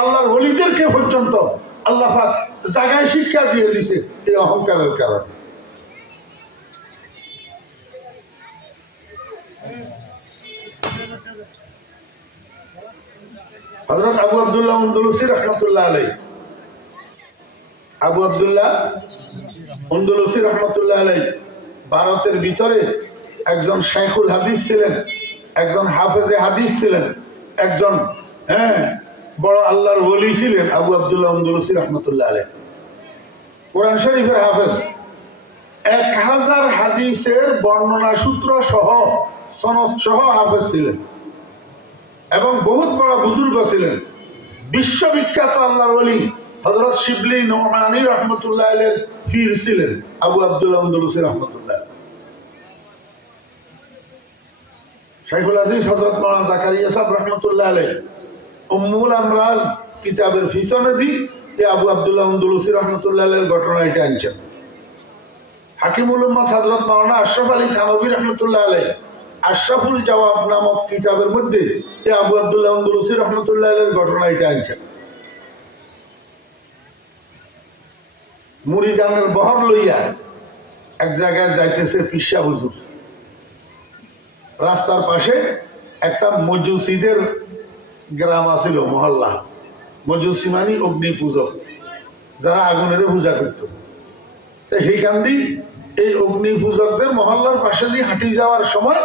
আল্লাহর হলিদেরকে পর্যন্ত আল্লাহ জায়গায় শিক্ষা দিয়ে দিছে এই অহংকারের কারণে। ভারতের ভিতরে একজন শাইখুল হাদিস ছিলেন, একজন হাফেজে হাদিস ছিলেন, একজন হ্যাঁ বড় আল্লাহর ওলি ছিলেন আবু আবদুল্লাহ উন্দুলসি রহমতুল্লাহ আলাই কোরআন শরীফের হাফেজ। এক হাজার হাদিসের বর্ণনা সূত্র সহ, সনদ সহ হাফেজ ছিলেন। এবং বহুত বড় বুজুর্গ ছিলেন। বিশ্ববিখ্যাত আল্লাহর ওলি হজরত শিবলি নোমানি রহমতুল্লাহ আলের পীর ছিলেন আবু আবদুল্লাহ আন্দুলুসি রহমতুল্লাহ শাইখুল আদিস হজরত মৌলানা জাকারিয়া সাহেব রহমতুল্লাহ আলাই উম্মুল আমরাজ কিতাবের পিছনে দি এই আবু আবদুল্লাহ আন্দুলুসি রহমতুল্লাহ ঘটনা এটা আনছেন। হাকিমুল উম্মদ হজরত মাওলানা আশরাফ আলী থানবী রহমতুল্লাহ আলাই আশরাফুল জওয়াব নামক কিতাবের মধ্যে এই আবু আবদুল্লাহ আন্দুলুসি রহমতুল্লাহ ঘটনা এটা আনছেন। মুড়িদানের বহর লইয়া এক জায়গায় যাইতেছে পিসা হুজুর। রাস্তার পাশে একটা মজুসিদের গ্রাম আছিল মহল্লা। মজুসি মানে অগ্নি পূজক, যারা আগুনের পূজা করত সেইখান দিয়ে এই অগ্নি পূজকদের মহল্লার পাশে দিয়ে হাঁটি যাওয়ার সময়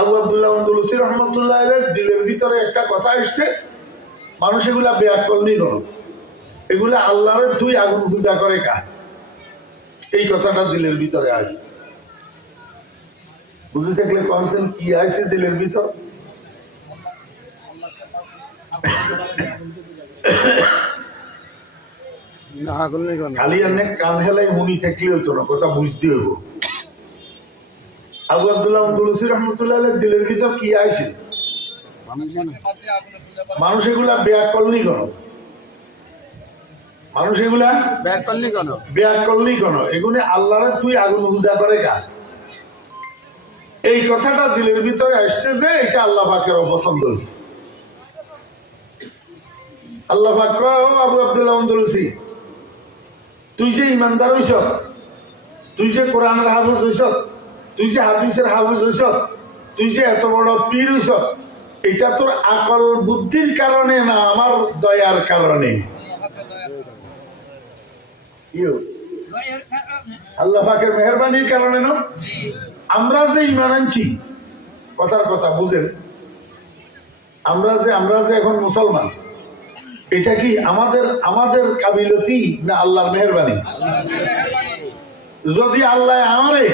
আবু আবদুল্লাহ আন্দুলসি রহমতুল্লাহ দিলের ভিতরে একটা কথা এসছে মানুষ এগুলা ব্যাকরণই করো এগুলা আল্লাহরের তুই আগুন পূজা করে কা। এই কথাটা দিলের ভিতরে আছে বুঝে থাকলে কনসেন কি আছে দিলের ভিতর? খালি অনেক কান হেলাই মুনি থাকলে হইতো না কথা বুঝতে হইব। আবু আবদুল্লাহ রহমতুল্লাহ দিলের ভিতর কি আছে মানুষ এগুলা ব্যাগ করলেই কেন? মানুষ এগুলা ব্যাগ করলে কেন? ব্যাগ করলেই কেন? এগুলো আল্লাহরে তুই আগুন পূজা করে গা। এই কথাটা দিলের ভিতরে আসছে যে এটা আল্লাহ পাকের অপছন্দ হয়েছে আল্লাহ আবু আব্দুল্লাহ আন্দুলসি, তুই যে ইমানদার হইছ, তুই যে কোরআনের হাফেজ হইছ, তুই যে হাদিসের হাফেজ হইছ, তুই যে এত বড় পীর হইছ, এটা তোর আকল বুদ্ধির কারণে না আমার দয়ার কারণে? আল্লাহ পাকের মেহরবানির কারণে না? আমরা যে ইমান আনছি, কথার কথা বুঝেন, আমরা যে আমরা যে এখন মুসলমান এটা কি আমাদের আমাদের কাবিলতি না আল্লাহর মেহরবানি? যদি আল্লাহ আমারে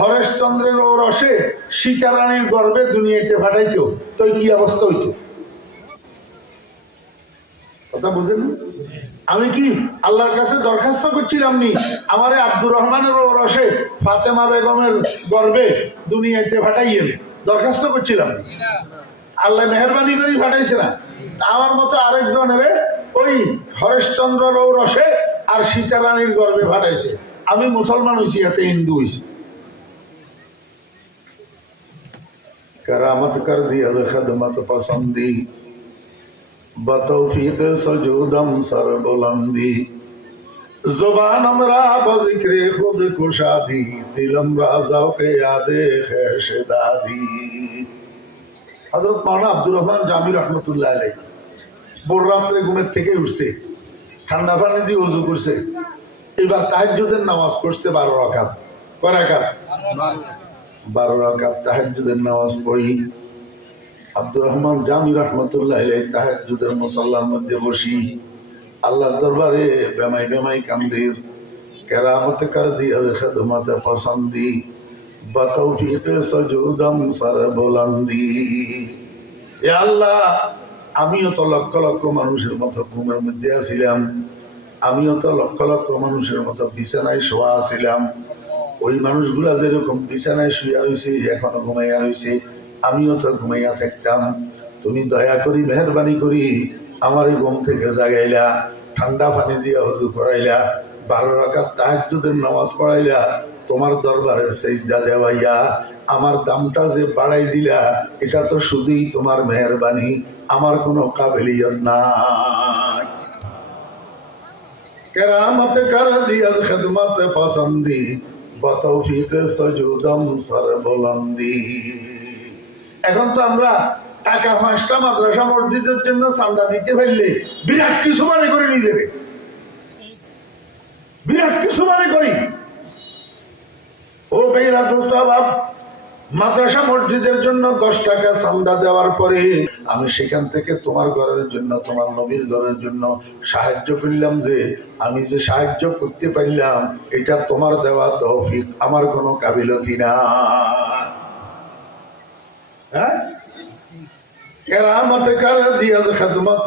হরেশচন্দ্রের ও রসে সীতারানীর গর্বে দুনিয়াতে পাঠাইতো, তো কি অবস্থা হইতো? কথা বুঝেন আমি কি আল্লাহর কাছে দরখাস্ত করছিলাম নি? আমারে আব্দুর রহমানের ও রসে ফাতেমা বেগমের গর্বে দুনিয়াতে পাঠাইয়েন দরখাস্ত করছিলাম আল্লাহ মেহরবানি করেই ফাটাইছে না আমার মতো আরেকজন এবে ওই হরেশচন্দ্র রৌরসে আর সীতারানীর গর্বে ফাটাইছে আমি মুসলমান হয়েছি এতে হিন্দু হয়েছি করামত কর দিয়ে খদমত পসন্দি বতৌফিক সজুদম সর্বলন্দি জবান আমরা বজিক্রে খুদ দিলম রাজা কে আদে হজরত মাওলানা আব্দুর রহমান জামি রহমতুল্লাহ আলাই ভোর রাত্রে ঘুমের থেকে উঠছে, ঠান্ডা পানি দিয়ে উজু করছে, এবার তাহাজ্জুদের নামাজ পড়ছে বারো রাকাত। কয় রাকাত? বারো রাকাত তাহাজ্জুদের নামাজ পড়ি। আব্দুর রহমান জামি রহমতুল্লাহ আলাই তাহাজ্জুদের মুসাল্লার মধ্যে বসি। আল্লাহর দরবারে বেমাই বেমাই কান্দির কেরামত কর দিয়া খেদমত আল্লাহ, আমিও তো লক্ষ লক্ষ মানুষের মতো ঘুমের মধ্যে আছিলাম। আমিও তো লক্ষ লক্ষ মানুষের মতো বিছানায় শোয়া আছিলাম। ওই মানুষগুলা যেরকম বিছানায় শুয়ে হয়েছে এখনও ঘুমাইয়া হয়েছে আমিও তো ঘুমাইয়া থাকতাম। তুমি দয়া করি, মেহরবানি করি, আমার এই ঘুম থেকে জাগাইলা, ঠান্ডা পানি দিয়ে হজু করাইলা, বারো রাখার তাহাজুদের নামাজ পড়াইলা তোমার দরবারে সেজদা দেওয়াইয়া আমার দামটা যে বাড়াই দিলা, এটা তো শুধুই তোমার মেহরবানি, আমার কোনো কাবিলিয়ত খিদমত পসন্দি বতৌফিক সজুদম এখন তো আমরা টাকা পাঁচটা মাদ্রাসা মসজিদের জন্য চান্দা দিতে পারলে বিরাট কিছু মানে করে নিজেকে। বিরাট কিছু মানে করি ও বেইরা দোস্ত বাপ মাদ্রাসা মসজিদের জন্য দশ টাকা চান্দা দেওয়ার পরে আমি সেখান থেকে তোমার ঘরের জন্য, তোমার নবীর ঘরের জন্য সাহায্য করলাম যে আমি যে সাহায্য করতে পারলাম, এটা তোমার দেওয়া তৌফিক, আমার কোনো কাবিলতি না। হ্যাঁ? কেরামত কর দিয়াজ খদমত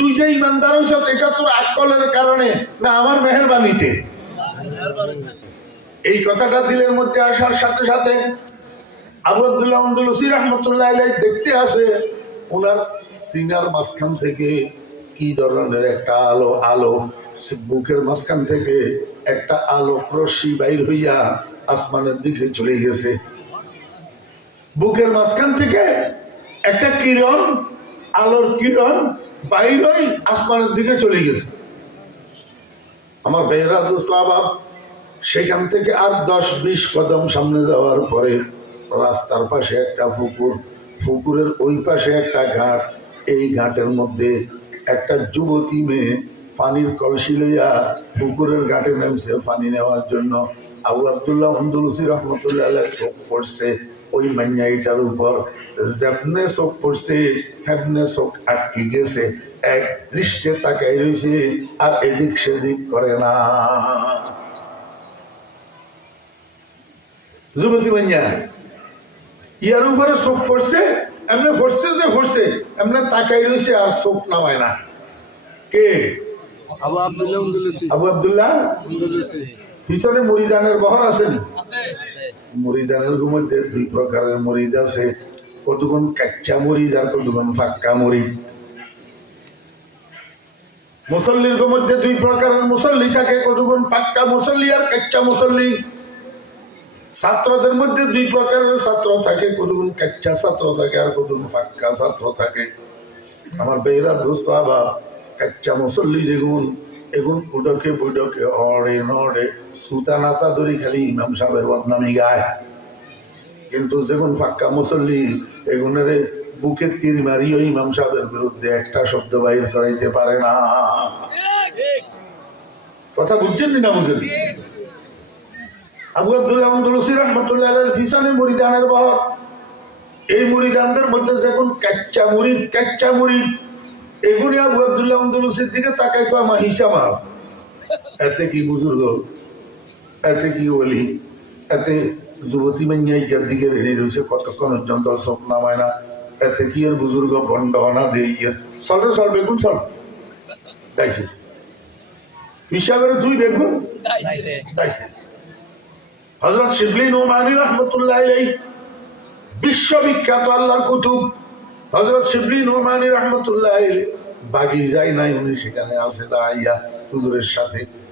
তুই যে ইমানদার হইছ এটা তোর আকলের কারণে না আমার মেহেরবানিতে? এই কথাটা দিলের মধ্যে আসার সাথে সাথে আবু উমদুলসি রহমতুল্লাহ দেখতে আসে, ওনার সিনার মাঝখান থেকে কি ধরনের একটা আলো আলো, বুকের মাঝখান থেকে একটা আলো বাইর হইয়া আসমানের দিকে চলে গেছে। বুকের মাঝখান থেকে একটা কিরণ আলোর কিরণ বাইর আসমানের দিকে চলে গেছে। আমার বেহরা সেখান থেকে আর দশ বিশ কদম সামনে যাওয়ার পরে রাস্তার পাশে একটা পুকুর, পুকুরের ওই পাশে একটা ঘাট, এই ঘাটের মধ্যে একটা যুবতী মেয়ে পানির কলসি লইয়া পুকুরের ঘাটে নামছে পানি নেওয়ার জন্য। আবু আবদুল্লাহ আন্দুলসি রহমতুল্লাহ চোখ পড়ছে। ওই মাইয়াইটার উপর যেমনে চোখ পড়ছে হেমনে চোখ আটকে গেছে এক দৃষ্টে তাকাই রয়েছে আর এদিক সেদিক করে না। যুবতী মাইয়া ইয়ার উপরে চোখ পড়ছে এমনি পড়ছে যে পড়ছে এমনি তাকাই রয়েছে আর চোখ নামায় না। কে? আবু আব্দুল্লাহ আবু আবদুল্লাহ? পিছনে মরিদানের বহর আছেন মরিদানের মধ্যে দুই প্রকারের মরিদ আছে। কতগুণ কাচ্চা মরিদ আর কতগুণ ফাক্কা মরিদ মুসল্লির মধ্যে দুই প্রকারের মুসল্লি থাকে। কতগুণ পাক্কা মুসল্লি আর কাচ্চা মুসল্লি। ছাত্রদের মধ্যে দুই প্রকারের ছাত্র থাকে। কতগুণ কাচ্চা ছাত্র থাকে আর কতগুণ পাক্কা ছাত্র থাকে। আমার বেহরা দোস্ত আবার কাচ্চা মুসল্লি যেগুন এগুন উডকে বুডকে অড়ে নড়ে সুতা ধরি খালি ইমাম সাহেবের বদনামি গায়। কিন্তু মুসল্লি, এগুনের বুকে তীর মারিও ইমাম সাহেবের বিরুদ্ধে একটা শব্দ বাইর করাইতে পারে না। কথা বুঝছেন না বুঝেন? আবু আব্দুল আহমদুলসি রহমতুল্লাহ পিছনে মুরিদানের বহর এই মুরিদানদের মধ্যে যখন কাচ্চা মুরিদ কাচ্চা মুরিদ। এগুলি আবু আব্দুল্লাহ আহমদুলসির দিকে তাকাই তো আমার হিসাব। এতে কি বুজুর্গ? এতে কি ওলি এতে যুবতী মাইয়াই যার দিকে রেডি রয়েছে কতক্ষণ পর্যন্ত চোখ নামায় না। এতে কি এর বুজুর্গ বন্ড হনা দিয়ে গিয়ে চলবে চল বেগুন চল। তাইছে হিসাবের তুই বেগুন। হজরত শিবলি নোমানি রহমতুল্লাহ আলাই বিশ্ববিখ্যাত আল্লাহর কুতুব। হজরত শিবলি নোমানি রহমতুল্লাহ বাগি যায় নাই উনি সেখানে আছে দাঁড়াইয়া হুজুরের সাথে।